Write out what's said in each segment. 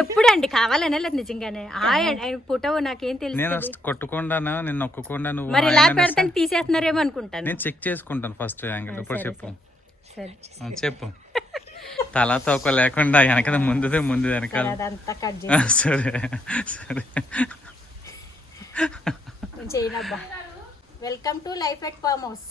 ఎప్పుడండి కావాలనే లేదు నిజంగానే ఫోటో నాకేం తెలుసు. నేను కొట్టుకుండా నేను నొక్కకుండా నువ్వు మరి ఇలా పెడతాను తీసేస్తున్నారేమో అనుకుంటాను. నేను చెక్ చేసుకుంటాను ఫస్ట్ యాంగిల్. ఇప్పుడు చెప్పు సరే చెప్పు. తల తోక లేకుండా వెనక ముందు వెనకాల. సరే సరే చేయనబ్బా. Welcome to life at farm house.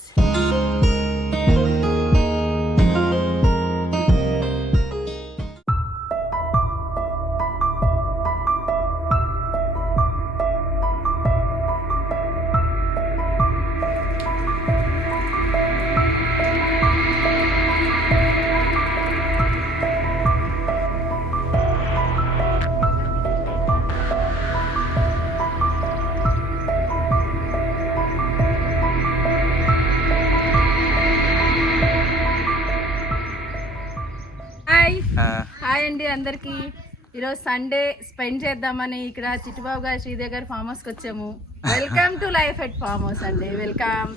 Hi అండి అందరికి. ఈరోజు సండే స్పెండ్ చేద్దామని ఇక్కడ చిట్టుబాబు గారు శ్రీదేవి గారి ఫామ్ హౌస్కి వచ్చాము. Welcome to life at farm house అండి, వెల్కమ్.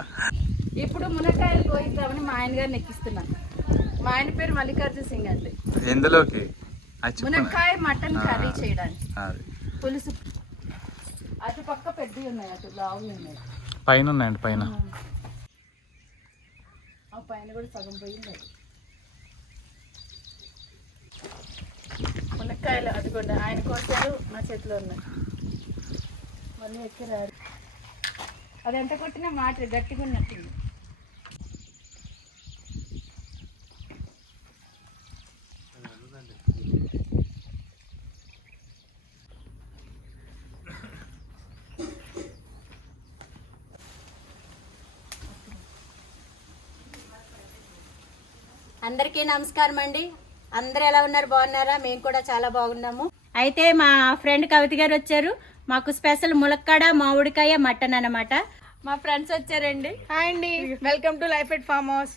ఇప్పుడు మునక్కాయలు కోయిద్దామని మా ఆయన గారిని ఎక్కిస్తున్నాం. మా ఆయన పేరు మల్లికార్జున సింగ్ అండి. ఎందులోకి మునక్కాయ మటన్ కర్రీ చేయడానికి పులుసు. అటు పక్క పెద్దవి ఉన్నాయి, అటు లావులు ఉన్నాయి, పైన ఉన్నాయండి. పైన ఆ పైన కూడా సగం పోయింది. మునక్కాయలు అదిగోండి ఆయన కోసారు, నా చేతిలో ఉన్నాయి. మళ్ళీ ఎక్కిరారు. అది ఎంత కొట్టినా మాట గట్టిగా ఉన్నట్టుంది. అందరికీ నమస్కారం అండి. అందరూ ఎలా ఉన్నారు? బాగున్నారా? మేము కూడా చాలా బాగున్నాము. అయితే మా ఫ్రెండ్ కవిత గారు వచ్చారు. మాకు స్పెషల్ ములక్కాడ మామిడికాయ మటన్ అన్నమాట. మా ఫ్రెండ్స్ వచ్చారండి. హాయ్ అండి, welcome to life at farm house.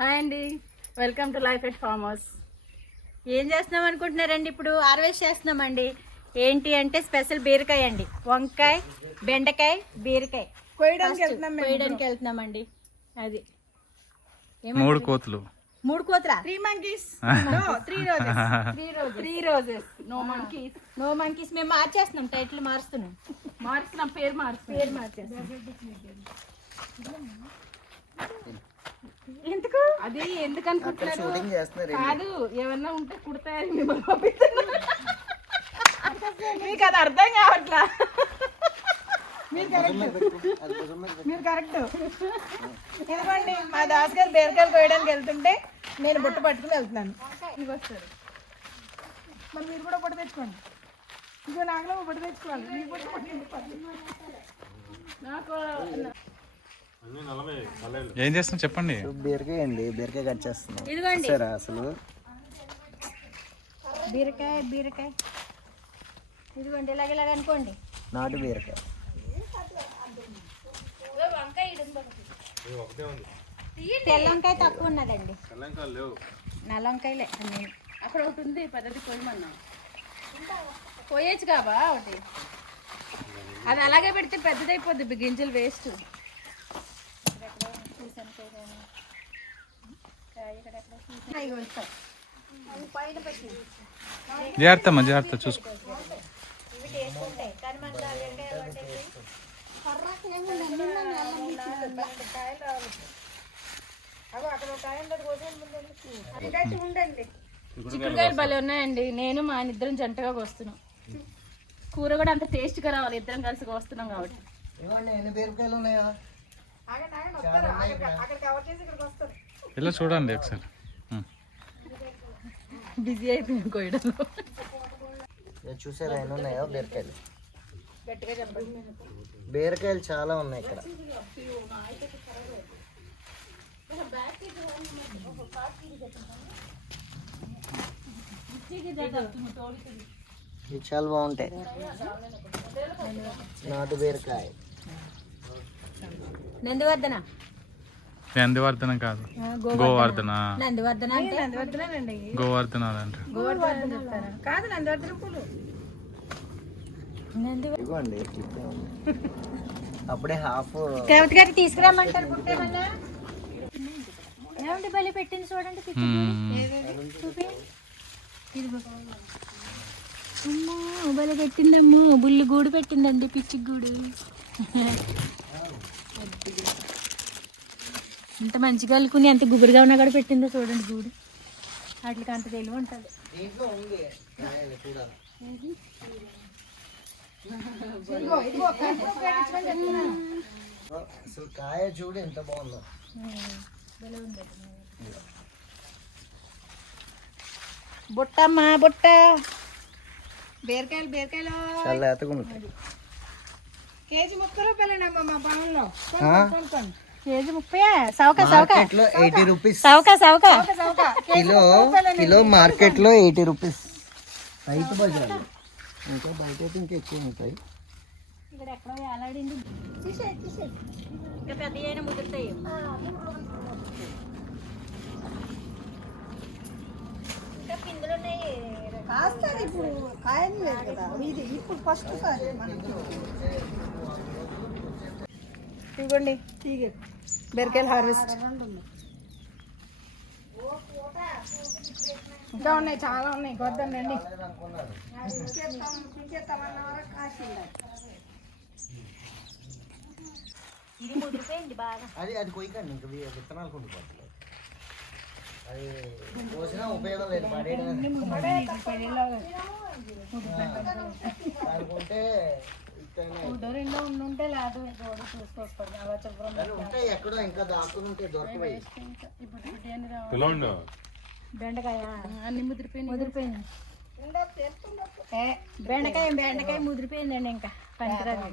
Hi అండి, welcome to life at farm house. ఏం చేస్తున్నాం అనుకుంటున్నారండి? ఇప్పుడు హార్వెస్ట్ చేస్తున్నామండి. ఏంటి అంటే స్పెషల్ బీరకాయ అండి. వంకాయ, బెండకాయ, బీరకాయ కోయడానికి వెళ్తున్నామండి. అది 3 కోతులు, 3 కోతులా? 3 monkeys. No, 3 roses. 3 roses. No monkeys. No monkeys. మేము మార్చేస్తున్నాం, టైటిల్ మారుస్తున్నాం. పేరు మార్చేస్తాం. ఎందుకు? అది ఎందుకు అనుకుంటున్నారు? కాదు, ఏమన్నా ఉంటే కుడతాయని మిమ్మల్ని పంపిస్తున్నా. మీకు అది అర్థం కావట్లా. మీరు కరెక్ట్. ఎందుకండి మా దాస్ గారు బీరకాయలు కోయడానికి వెళ్తుంటే నేను బుట్ట పట్టుకుని వెళ్తున్నాను. ఇవి వస్తారు. మరి మీరు కూడా బుట్ట తెచ్చుకోండి. ఇంకో నాకులో బుట్ట తెచ్చుకోవాలి. మీ బుట్ట నాకు ఏం చేస్తున్నాం చెప్పండి. బీరకాయ అండి, బీరకాయ కట్ చేస్తున్నాం. ఇదిగోండి సరే అసలు బీరకాయ ఇదిగోండి, ఇలాగ అనుకోండి. నాటు బీరకాయ. తెల్ల వంకాయ తక్కువ ఉన్నదండి. నల్ల వంకాయలే. అక్కడ ఒకటి ఉంది పెద్దది కొయ్యమన్నా. పోయచ్చు కాబా ఒకటి. అది అలాగే పెడితే పెద్దదైపోద్ది, గింజలు వేస్ట్. జాగ్రత్త చూసుకో. చిక్కుడుకాయలు భలే ఉన్నాయండి. నేను మా ఆయన ఇద్దరం జంటగా కోస్తున్నాం. కూర కూడా అంత టేస్ట్గా రావాలి, ఇద్దరం కలిసి కోస్తున్నాం కాబట్టి. ఇలా చూడండి ఒకసారి. బిజీ అయిపోయింది కోయడంలో. చూసారా ఎన్ని ఉన్నాయో బీరకాయలు. బీరకాయలు చాలా ఉన్నాయి ఇక్కడ. ఇవి చాలా బాగుంటాయి. నాటు బీరకాయ. నందివర్ధన కాదు, గోవర్ధన. నందివర్ధన గోవర్ధన అంట. కాదు, నందివర్ధన పూలు. ఇవ్వండి, అప్పుడే హాఫ్. కవిత గారికి తీసుకురామంటారు. పుట్టేమన్నా ఏమంటే బలి పెట్టింది చూడండి. చూపి. అమ్మో బల పెట్టిందమ్మో బుల్లి గూడు పెట్టిందండి పిచ్చి గూడు. ఎంత మంచిగా అల్లుకుని ఎంత గుబురుగా ఉన్నా కూడా పెట్టిందో చూడండి గూడు. వాటికి అంత తెలివి ఉంటుంది. దీంట్లో ఉంది కూడా. అసలు కాయ చూడు ఎంత బాగుందో. బుట్టమ్మా బుట్ట. బీరకాయలు చాలా లేతగా ఉంటాయి. కేజీ 30 రూపాయలేనమ్మా మా పాములో. కేజీ 30. సౌక సౌక మార్కెట్ లో 80 రూపీస్. సౌక సౌక కిలో మార్కెట్ లో 80 రూపీస్. రైతు బజార్ ఇంకా బయట అయితే ఇంకా ఎక్కువ ఉంటాయి. ఇక్కడ ఎక్కడో వేలాడింది. ఇంకా పెద్ద అయినా ముదురుతాయి. ఇంకా పిందులు ఉన్నాయి. కాస్తారు ఇప్పుడు కాయని లేదు కదా ఇది ఇప్పుడు ఫస్ట్ సారి మనకి. ఇవ్వండి బీరకాయలు హార్వెస్ట్ ఇంకా ఉన్నాయి, చాలా ఉన్నాయి. కొద్దండి ఇది ముదిరిపోయింది బాగా. అది కొయ్యకండి ఇంకా విత్తనాలు కొండిపోతుంది. అది పోసినా ఉపయోగం లేదు. అనుకుంటే రెండో ఉండుంటే లేదు చూసుకోవచ్చు. అలా చెప్పడం ఉంటాయి ఎక్కడో ఇంకా దాక్కుని ఉంటే దొరకవై. బెండకాయ అన్ని ముదిరిపోయింది. బెండకాయ ముదిరిపోయిందండి. ఇంకా పనికిరాదు.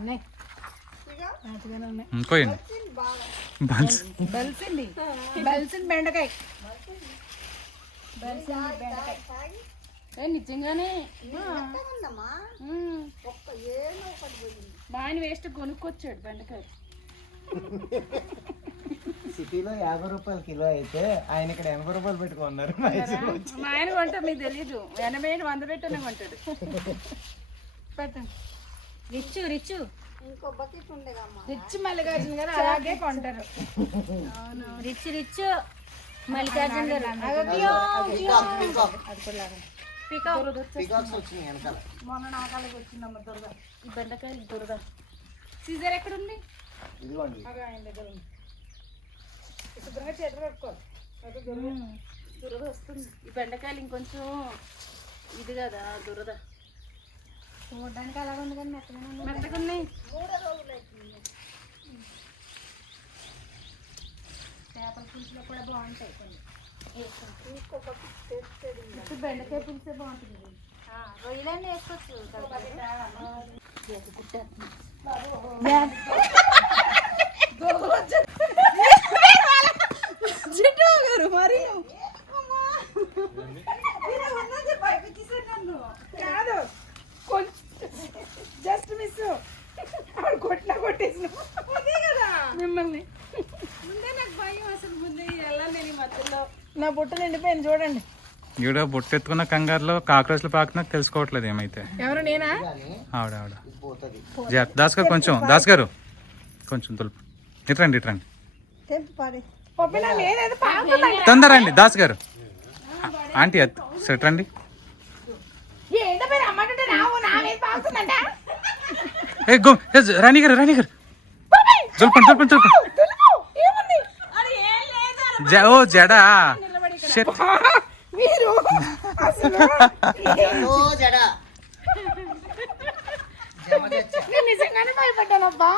ఉన్నాయి ఇంకోయండి బల్సింది బెండకాయ. నిజంగానే మా ఆయన వేస్ట్ కొనుక్కొచ్చాడు బెండకాయ. సిటీలో 50 రూపాయలు కిలో అయితే ఆయన ఇక్కడ 80 రూపాయలు పెట్టుకున్నారు. మా ఆయన కొంటా మీకు తెలీదు. 80 100 పెట్టనే కొంటాడు. పెట్టండి. రిచ్ రిచ్ మల్లికార్జున గారు అలాగే కొంటారు. రిచ్ మల్లికార్జున గారు. పికాక్స్ వచ్చినాయి వెనకాల. మొన్న నాకాలకి వచ్చిందమ్మ దురద. ఈ బెండకాయలు దురద. సీజర్ ఎక్కడుంది? ఇదిగోండి. ఆయన దగ్గర ఉంది. శుభ్రంగా చేతులు కట్టుకోవాలి. దురద వస్తుంది. ఈ బెండకాయలు ఇంకొంచెం ఇది కదా దురద. చూడడానికి అలాగే ఉంది కానీ మెత్తగా ఉన్నాయి. చేపల పులుసులో కూడా బాగుంటాయి కొన్ని. బెండకాయ పులుసే బాగుంటుంది. రొయ్యలన్నీ వేసుకోవచ్చు. గారు మరి కాదు జస్ట్ మిస్ కొట్టేసిన మిమ్మల్ని. ముందే నాకు భయం అసలు. ముందే ఎలా నేను ఈ మధ్యలో నా బుట్ట నిండిపోయింది చూడండి. ఈవిడ బొట్టెత్తుకున్న కంగారులో కాక్రోచ్లు పాకున్నా తెలుసుకోవట్లేదు ఏమైతే. ఎవరు నేనా? ఆవిడ దాస్ గారు కొంచెం తులుపు. ఇట్రండి తొందరండి దాస్ గారు. ఆంటీ సెట్ రండి. రాణి గారు తులుపండి. ఓ జడా మీరు నిజంగానే భయపడ్డానబ్బా.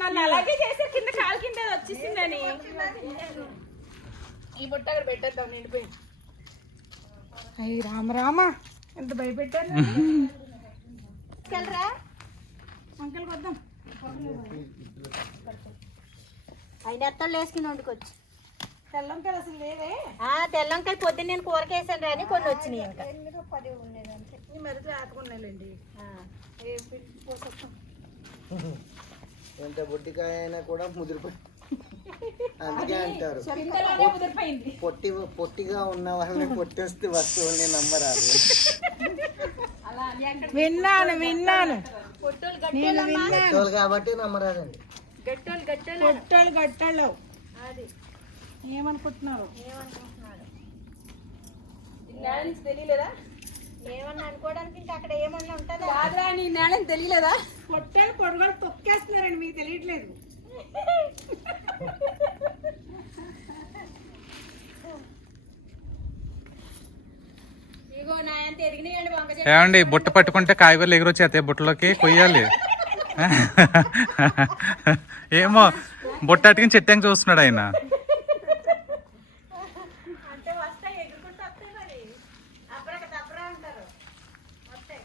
నన్ను అలాగే చేసి కింద కాలు కింద వచ్చేసిందని. ఈ బుట్ట అక్కడ పెట్టేద్దాం నిండిపోయింది. అయ్యి రామ ఎంత భయపెట్టాను. అంకల్కి వద్దాం. ఆయన ఎత్తళ్ళు వేసుకుని వండుకోవచ్చు. తెల్లంకాయలు అసలు లేవే. తెల్లంకాయలు పొద్దున్న నేను కూరకేసాను రాని కొన్ని వచ్చినాయి. ఇంకా 10 ఉండేదంటే ఈ మరిది ఆకున్నాయిలేండి. ఎంత బొట్టికాయ అయినా కూడా ముదిరిపోయి. అందుకే అంటారు పొట్టిగా ఉన్న వాళ్ళని పొట్టేస్తే వస్తువుల్ని నమ్మరాదు. విన్నాను పొట్టోలు కాబట్టి నమ్మరాదండి. గట్టలు ఏమనుకుంటున్నారు? నేల నుంచి తెలియలేదా? ఏమన్నా అనుకోవడానికి ఇంకా అక్కడ ఏమన్నా ఉంటుందా? కాదురా, నీ నేల నుంచి తెలియలేదా? పొట్టలు పొడగలు తొక్కేస్తున్నారండి, మీకు తెలియట్లేదు. ఇగో నా అంత ఎదిగినాయండి వంక చెట్టు. ఏమండి బుట్ట పట్టుకుంటే కాయగూరలు ఎగురొచ్చేస్తాయి బుట్టలోకి కొయ్యాలి. ఏమో బుట్ట అట్టుకుని చెట్టానికి చూస్తున్నాడు ఆయన. అంటే వస్తాయి, ఎగురుకుంటూ వస్తాయి. మరి అబ్బరక దబ్బరా అంటారు, వస్తాయి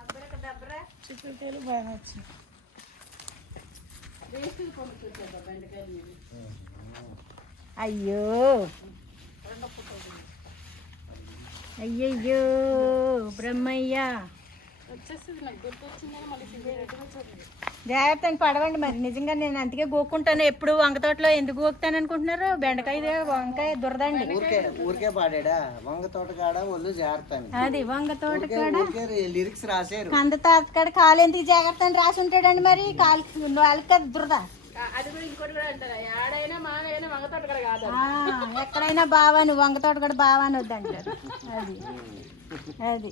అబ్బరక దబ్బరా. చిక్కుడుకాయలు బాగా వచ్చింది. అయ్యో అయ్యయ్యో బ్రహ్మయ్య, జాగ్రత్త పడవండి. మరి నిజంగా నేను అందుకే గోక్కుంటాను. ఎప్పుడు వంక తోటలో ఎందుకు గోకుతాను అనుకుంటున్నారు? బెండకాయ వంకాయ దురదండి. ఊరికే పాడా వంగ తోట కాడ ఒళ్ళు జాగ్రత్త. అది వంగ తోట కాడ లిరిక్స్ రాశారు. కంద తాత కాడ కాలు ఎందుకు జాగ్రత్త అని రాసి ఉంటాడండి. మరి కాలు వాళ్ళకి అది దురద. అది కూడా ఇంకోటి కూడా అంటారా, ఏడైనా మాగైనా వంగతోట కూడా కాదు. ఎక్కడైనా బావాను వంక తోట కూడా బావాని వద్దంటారు. అది అది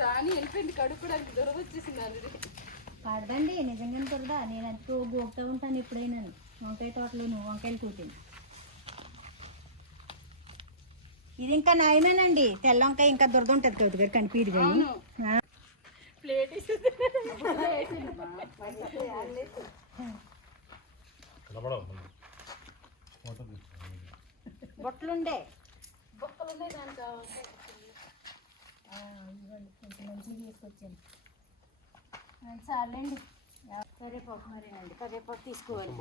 రాని వెళ్ళిపోయింది, కడుక్కోడానికి దొరద వచ్చేసింది ఆల్రెడీ. పడదండి నిజంగానే దురద. నేను ఎంతో గోపుతూ ఉంటాను ఎప్పుడైనా వంకాయ తోటలోను వంకాయలు కూర్చుని. ఇది ఇంకా నయమేనండి, తెల్ల వంకాయ ఇంకా దురద ఉంటుంది కొద్దిగా కనిపించదు కానీ. ప్లేట్ బొట్లుండే బొక్కలున్నాయి దానికి కావాలి. కొంచెం మంచిగా తీసుకొచ్చాను. చాలండి. కరివేపాకు మరేనండి, కరివేపాకు తీసుకోవాలి.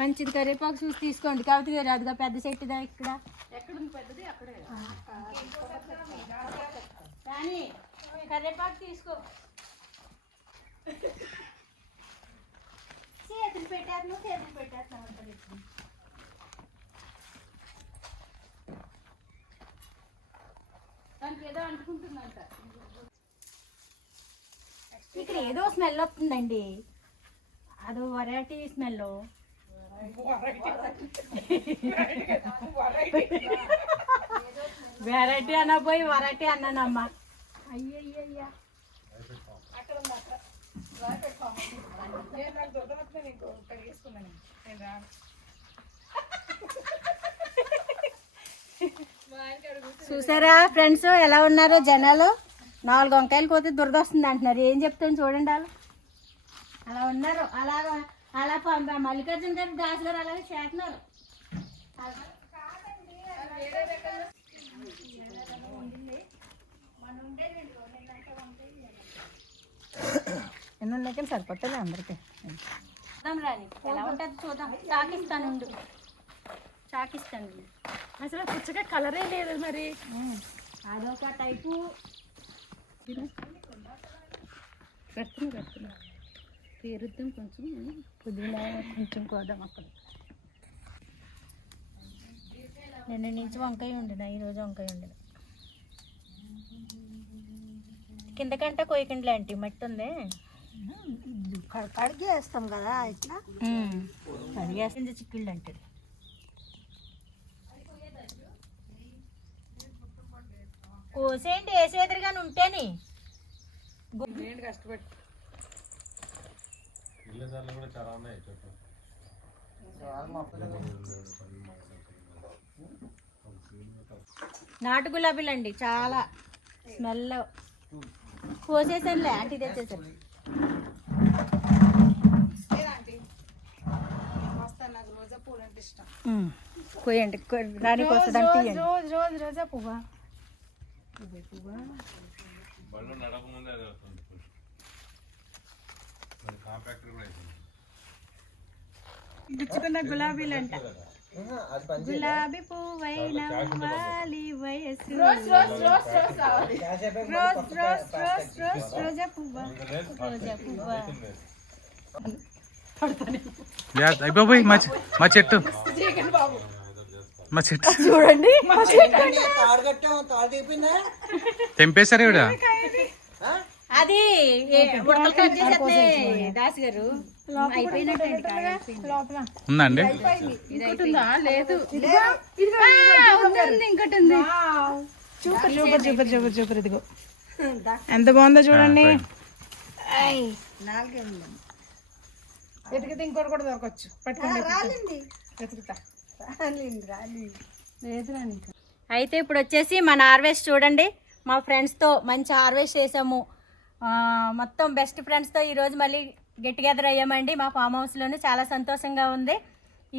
మంచిది కరివేపాకు చూసి తీసుకోండి. కాకపోతే అదిగా పెద్ద చెట్టుదా ఇక్కడ. ఎక్కడుంది పెద్దది అక్కడే. కానీ కరివేపాకు తీసుకో. చేతులు పెట్టేస్తున్నావు అంటారు ఇప్పుడు. దానికి ఏదో అంటుకుంటుందంట. ఇక్కడ ఏదో స్మెల్ వస్తుందండి, అదో వెరైటీ స్మెల్. వెరైటీ అన్న పోయి వెరైటీ అన్నానమ్మా. అయ్యయ్యా చూసారా ఫ్రెండ్స్ ఎలా ఉన్నారో జనాలు? 4 వంకాయలు పోతే దురద వస్తుంది అంటున్నారు. ఏం చెప్తాను చూడండి వాళ్ళు అలా ఉన్నారు. అలా మల్లికార్జున గారు దాస్ గారు అలాగే చేస్తున్నారు. ఎన్ని ఉన్నాయి కానీ సరిపోతుంది అందరికీ. చూద్దాం రాని ఎలా ఉంటుంది చూద్దాం. చాకిస్తాను చాకిస్తాను. అసలు పుచ్చగా కలరే లేదు మరి. అదొక టైపు. పెడుతున్నా పేరుద్దాం కొంచెం, పుదీనా కొంచెం కోదాం. అక్కడ నిన్న నుంచి వంకాయ వండిన, ఈరోజు వంకాయ వండిన. కిందకంటే కొయ్యకండి లాంటి మట్టి ఉంది, కడిగి వేస్తాం కదా ఇట్లా. కడిగేస్తుంది చిక్కుళ్ళు అంటే. కోసేయండి వేసేదిగాని ఉంటేని. కష్టపడి నాటు గులాబీలు అండి, చాలా స్మెల్. కోసేసానులే ఆంటీ తెచ్చేసాను. కోయండి, దానికి వస్తుందంటే రోజా పువ్వా. గులాబీలు అంట. గులాబీ పువ్వైన వాలి వయసు, రోజా పువ్వ, రోజా పువ్వ. అయిపోయి మా చెట్టు చూడండి తెంపేశారు ఇవిడ. అది ఉడతలు కట్ చేసేస్తున్నాయి దాస్ గారు. అయిపోయినట్టండి ఉందండి. లేదు. ఇంకోటి ఉంది super super super super super. ఇదిగో ఎంత బాగుందో చూడండి. వెతికితే ఇంకోటి కూడా దొరకచ్చు. పట్టుకోండి, వెతుకుతా. అయితే ఇప్పుడు వచ్చేసి మన హార్వెస్ట్ చూడండి. మా ఫ్రెండ్స్తో మంచి హార్వెస్ట్ చేసాము. మొత్తం బెస్ట్ ఫ్రెండ్స్తో ఈరోజు మళ్ళీ గెట్ టుగెదర్ అయ్యామండి మా ఫామ్ హౌస్లోనే. చాలా సంతోషంగా ఉంది.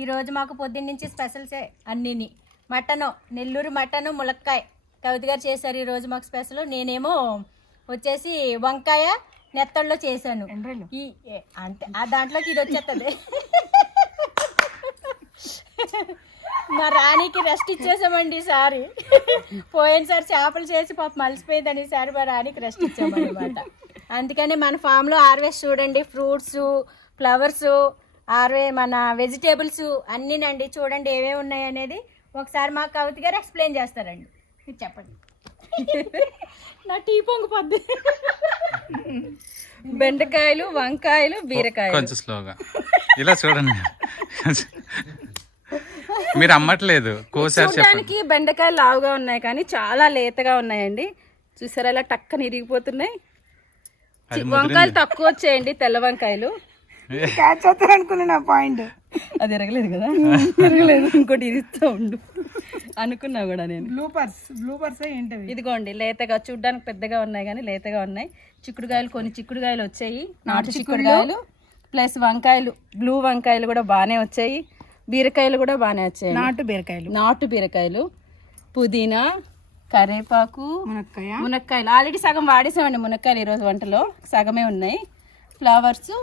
ఈరోజు మాకు పొద్దున్న నుంచి స్పెషల్సే అన్నీని. మటను, నెల్లూరు మటను, ములక్కాయ కవిత గారు చేశారు ఈరోజు మాకు స్పెషల్. నేనేమో వచ్చేసి వంకాయ నెత్తళ్ళలో చేశాను. అంటే ఆ దాంట్లోకి ఇది వచ్చేస్తుంది. మా రాణికి రెస్ట్ ఇచ్చేసామండి ఈసారి. పోయినసారి చేపలు చేసి పాప మలిసిపోయిందని ఈసారి మా రాణికి రెస్ట్ ఇచ్చామన్నమాట. అందుకని మన ఫామ్లో హార్వెస్ట్ చూడండి. ఫ్రూట్స్, ఫ్లవర్స్, మన వెజిటేబుల్స్ అన్నీనండి. చూడండి ఏమేమి ఉన్నాయి అనేది ఒకసారి మా కవిత గారు ఎక్స్ప్లెయిన్ చేస్తారండి. మీరు చెప్పండి. నా టీ పొంగిపోద్ది. బెండకాయలు, వంకాయలు, బీరకాయలు. కొంచెం స్లోగా ఇలా చూడండి. మీరు అమ్మట్లేదు, కోసారు చెప్పండి. చూడడానికి బెండకాయలు లావుగా ఉన్నాయి కానీ చాలా లేతగా ఉన్నాయండి. చూసారా ఇలా టక్కన ఇరిగిపోతున్నాయి. వంకాయలు తక్కువ వచ్చాయండి, తెల్ల వంకాయలు. క్యాచ్ అవుతారు అనుకున్నా నా పాయింట్. అది ఎరగలేదు కదా, ఎరగలేదు. ఇంకోటి ఇరిస్తూ ఉండు అనుకున్నా కూడా నేను. బ్లూపర్స్ ఏంటవి? ఇదిగోండి లేతగా, చూడ్డానికి పెద్దగా ఉన్నాయి కానీ లేతగా ఉన్నాయి. చిక్కుడుకాయలు, కొన్ని చిక్కుడుకాయలు వచ్చాయి, నాటు చిక్కుడుకాయలు. ప్లస్ వంకాయలు, బ్లూ వంకాయలు కూడా బాగానే వచ్చాయి. బీరకాయలు కూడా బాగానే వచ్చాయి, నాటు బీరకాయలు. పుదీనా, కరివేపాకు, మునక్కాయలు. ఆల్రెడీ సగం వాడేసామండి మునక్కాయలు ఈరోజు వంటలో, సగమే ఉన్నాయి. ఫ్లవర్స్.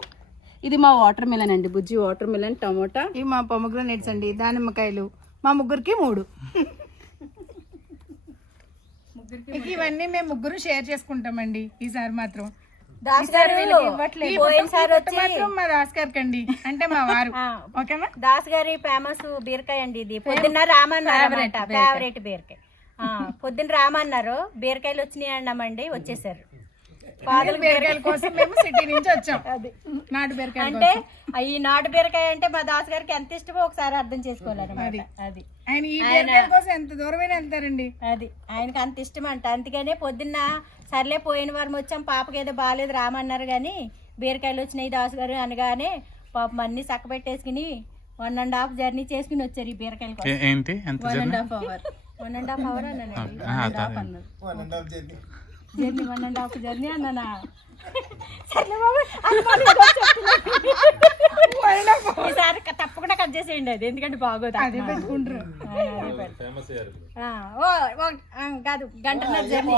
ఇది మా వాటర్ మిలన్ అండి, బుజ్జి వాటర్ మిలన్, టమోటా. ఇవి మా పొమగ్రనేట్స్ అండి, దానిమ్మకాయలు. మా ముగ్గురికి 3. ఇవన్నీ మేము ముగ్గురు షేర్ చేసుకుంటామండి ఈసారి మాత్రం. దాస్ గారు పోయినసారి వచ్చి మా దాస్ గారికి అండి, అంటే మా వారు. ఓకేనా? దాస్ గారి ఫేమస్ బీరకాయ అండి ఇది. పొద్దున్న రామన్నారు, ఫేవరెట్ బీరకాయ. పొద్దున్న రామన్నారు, బీరకాయలు వచ్చినాయి అన్నామండి, వచ్చేసారు. బీరకాయల కోసం మేము సిటీ నుంచి వచ్చాం. నాటు బీరకాయ అంటే ఈ నాటు బీరకాయ అంటే మా దాస్ గారికి ఎంత ఇష్టమో ఒకసారి అర్థం చేసుకోవాలన్నమాట. అది ఆయన ఈ బీరకాయల కోసం ఎంత దూరమైనా వెళ్తారండి. అది ఆయనకి అంత ఇష్టం అంట. అందుకనే పొద్దున్న సర్లే పోయిన వారం వచ్చాం, పాపకి ఏదో బాగాలేదు రామన్నారు కానీ బీరకాయలు వచ్చినాయి దాస్ గారు అనగానే పాపం అన్ని చక్క పెట్టేసుకుని 1.5 జర్నీ చేసుకుని వచ్చారు ఈ బీరకాయల కోసం. ఏంటి 1.5 అవర్ 1.5 అవర్ అన్నానండి. జర్నీ 1.5 జర్నీ అన్నానా? సర్లే బాబు, ఈసారి తప్పకుండా కట్ చేసేయండి అది, ఎందుకంటే బాగోదు. అదే పెట్టుకుంటారు కాదు, 1.5 జర్నీ.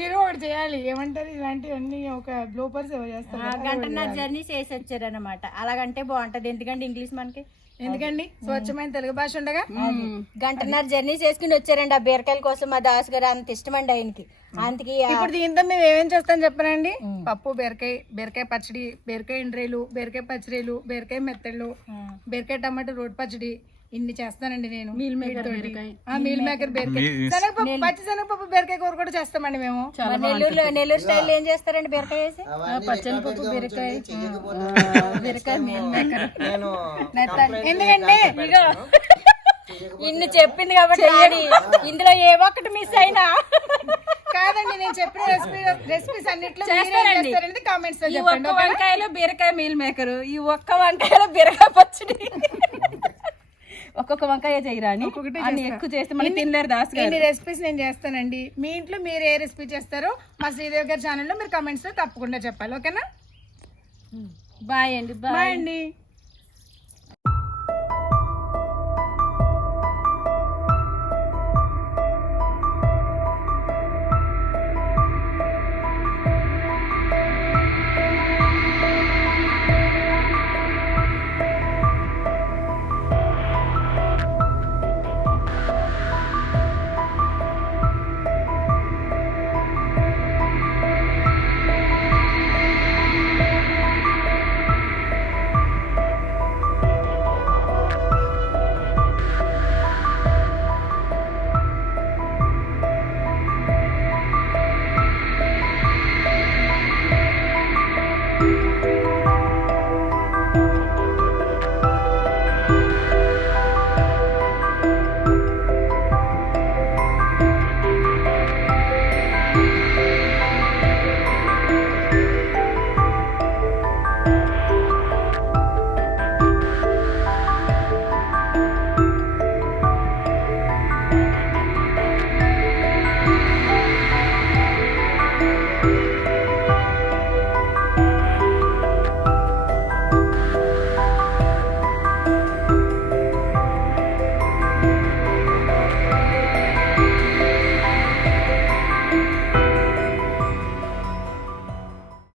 మీరు ఒకటి చేయాలి, ఏమంటారు ఇలాంటివన్నీ ఒక బ్లూపర్స్ చేస్తారు. 1.5 జర్నీ చేసి వచ్చారు అనమాట. అలాగంటే బాగుంటది, ఎందుకంటే ఇంగ్లీష్ మనకి ఎందుకండి, స్వచ్ఛమైన తెలుగు భాష ఉండగా. 1.5 జర్నీ చేసుకుని వచ్చారండి ఆ బీరకాయల కోసం. మా దాస్ గారు అంత ఇష్టం అండి ఆయనకి. అందుకే ఇప్పుడు దీంతో మేము ఏమేం చేస్తాం చెప్పనండి. పప్పు, బీరకాయ పచ్చడి, బీరకాయ ఎండ్రేలు, బీరకాయ పచ్చడిలు, బీరకాయ మెత్తళ్ళు, బీరకాయ టమాటో రోడ్ పచ్చడి, ఇన్ని చేస్తానండి నేను. మీల్ మేకర్ బీరకాయ, శనగపప్పు, పచ్చి శనగపప్పు బీరకాయ కూర కూడా చేస్తామండి మేము. నెల్లూరు స్టైల్ ఏం చేస్తారండి బీరకాయ వేసి? పచ్చనిపప్పు, బీరకాయ, బీరకాయ మీల్ మేకర్. ఎందుకంటే ఇన్ని చెప్పింది కాబట్టి ఇందులో ఏ ఒక్కటి మిస్ అయినా కాదండి, నేను చెప్పిన రెసిపీస్ అన్నిట్లో కామెంట్స్ లో ఈ ఒక్క వంకాయలో బీరకాయ మీల్ మేకర్, ఈ ఒక్క వంకాయలో బీరకాయ పచ్చడి. ఒక్కొక్క వంకాయ చేయరాని అన్ని ఎక్కువ చేస్తే మళ్ళీ తినలేరు దాస్ గారు. ఇన్ని రెసిపీస్ నేను చేస్తానండి. మీ ఇంట్లో మీరు ఏ రెసిపీ చేస్తారో మా శ్రీదేవి గారి ఛానల్లో మీరు కామెంట్స్ లో తప్పకుండా చెప్పాలి. ఓకేనా? బాయ్ అండి. బాయ్ అండి.